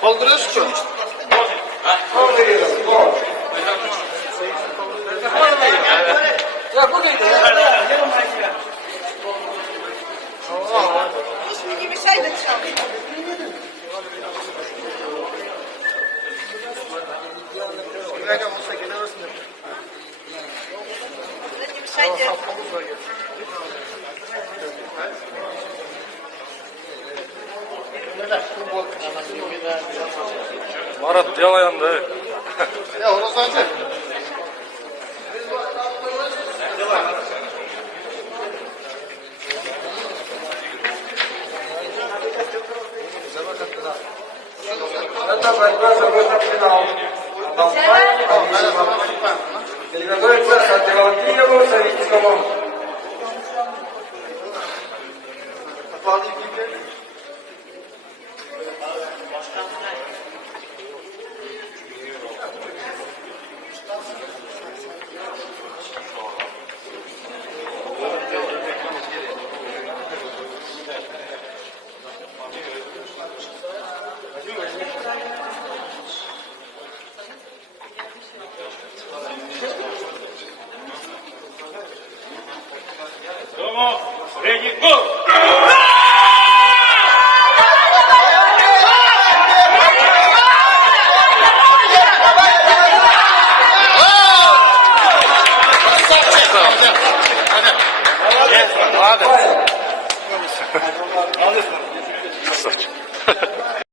Kaldırıyoruz ki. Ya bu neydi ya? Hiçbir gibi şey de çalıyor. Gibi şey de. Marat yalayandı. Ya onu zaten. Come on, ready, go!